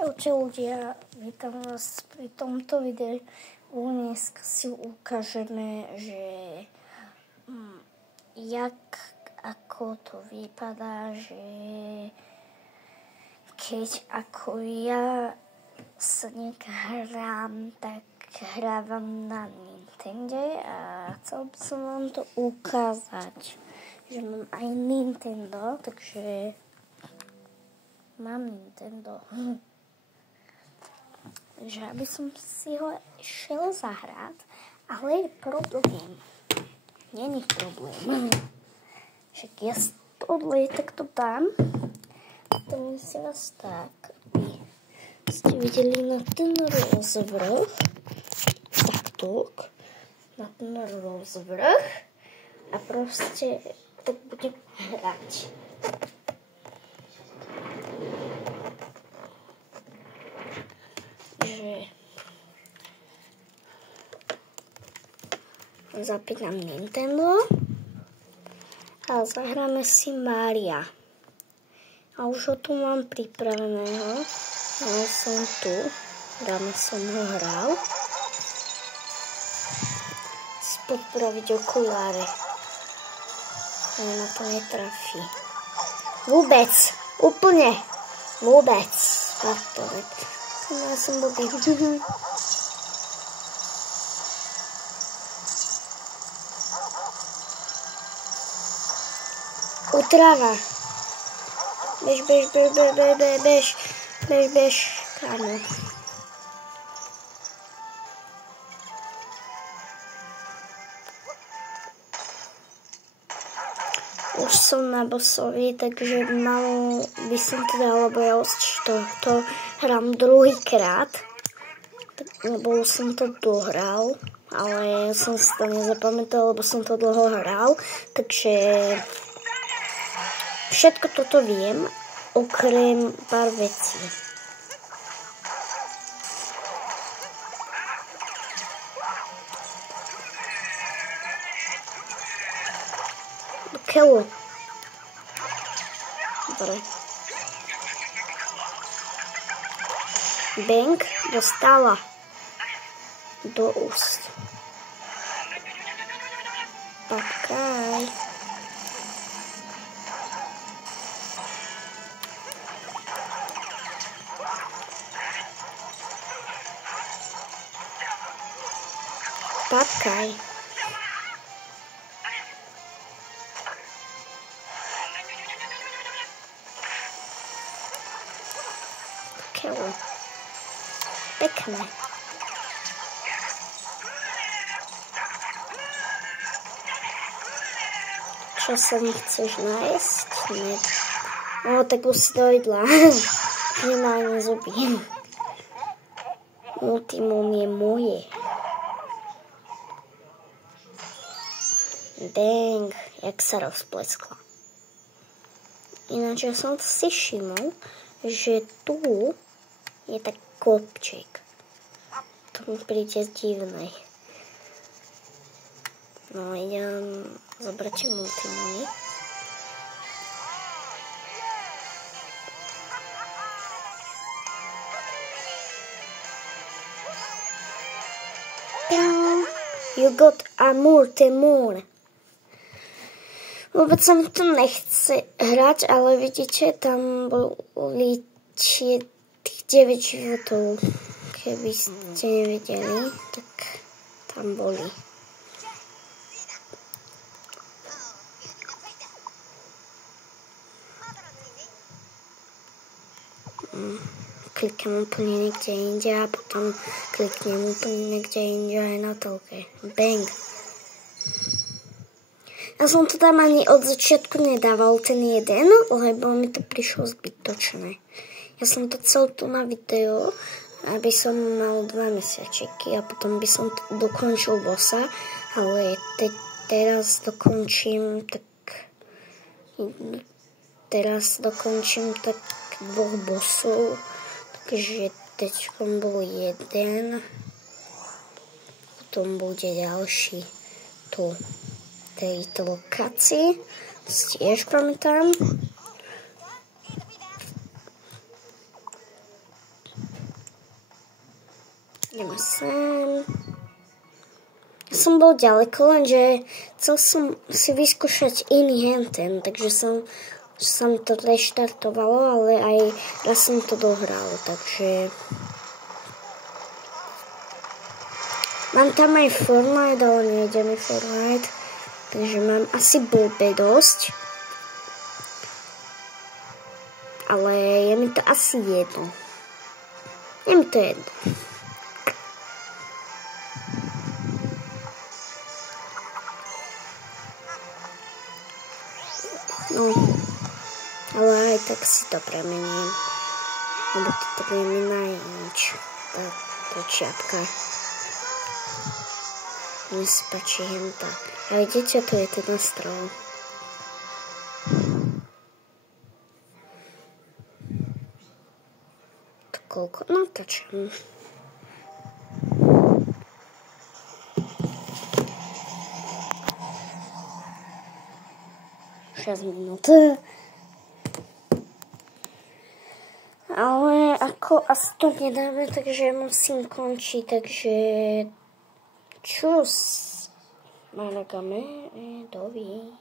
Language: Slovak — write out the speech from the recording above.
Čaute ľudia, vítam vás pri tomto videu. Dnes si ukážeme, že ako to vypadá, že keď ako ja sa hrám, tak hrávam na Nintendo a chcel by som vám to ukázať, že mám aj Nintendo, takže mám Nintendo. Že aby som si ho šiel zahrať, ale je problém. Není problém. Však ja spodlej tak to dám. To si vás tak, aby ste videli na ten rozvrh. Takto. Na ten rozvrh. A proste tak budem hrať. Zapínam Nintendo a zahráme si Mária. A už ho tu mám pripraveného. Ja som tu. Dáme som ho hral. Spod praviť okuláre. Ale na to netrafí. Vôbec. Úplne. Vôbec. Takto. Ja som blbý. Utrava. Bež, kámo. Už som na bossovi, takže malo by som teda, lebo ja už to hrám druhýkrát, lebo som to dohral, ale som si to nezapamätal, lebo som to dlho hral, takže všetko toto viem, okrem pár vecí. Do keľu. Dobre. Bang dostala do úst. Pakaj. Papkaj. Keľu. Pekné. Čo sa nechceš nájsť? Nie. No, tak už si dojdla. Nemá ani zuby. Multimum je moje. Dang, jak sa rozpleskla. Ináč ja som si všimol, že tu je tak kopček. To mi príde divné. No, idem zobrať multimony. You got a multimon. Vôbec sa mi to nechce hrať, ale vidíte, tam boli tých 9 životov. Keby ste nevedeli, tak tam boli. Kliknem úplne niekde inde a potom kliknem úplne niekde inde aj na telke. Bang. Ja som to tam ani od začiatku nedával ten jeden, lebo mi to prišlo zbytočné. Ja som to chcel tu na video, aby som mal 2 mesiačiky a potom by som dokončil bossa, ale teraz dokončím tak 2 bossov, takže teďkom bol jeden, potom bude ďalší tu. Tejto lokácii tiež pamätám. Ideme sem. Som bol ďaleko, lenže chcel som si vyskúšať iný henten, takže sa mi to reštartovalo, ale aj raz som to dohral, takže mám tam aj Fortnite, ale nejdeme Fortnite, takže mám asi blbé dosť, ale je mi to asi jedno. Je mi to jedno. No, ale aj tak si to premením, lebo toto bude mi najnič, tá počiatka. Mne sa páči henta. A vidíte, tu je ten ostrov. To koľko? No to čo? 6 minút. Ale ako asi to nedáme, takže musím končiť, takže čus. Malagame, dovi.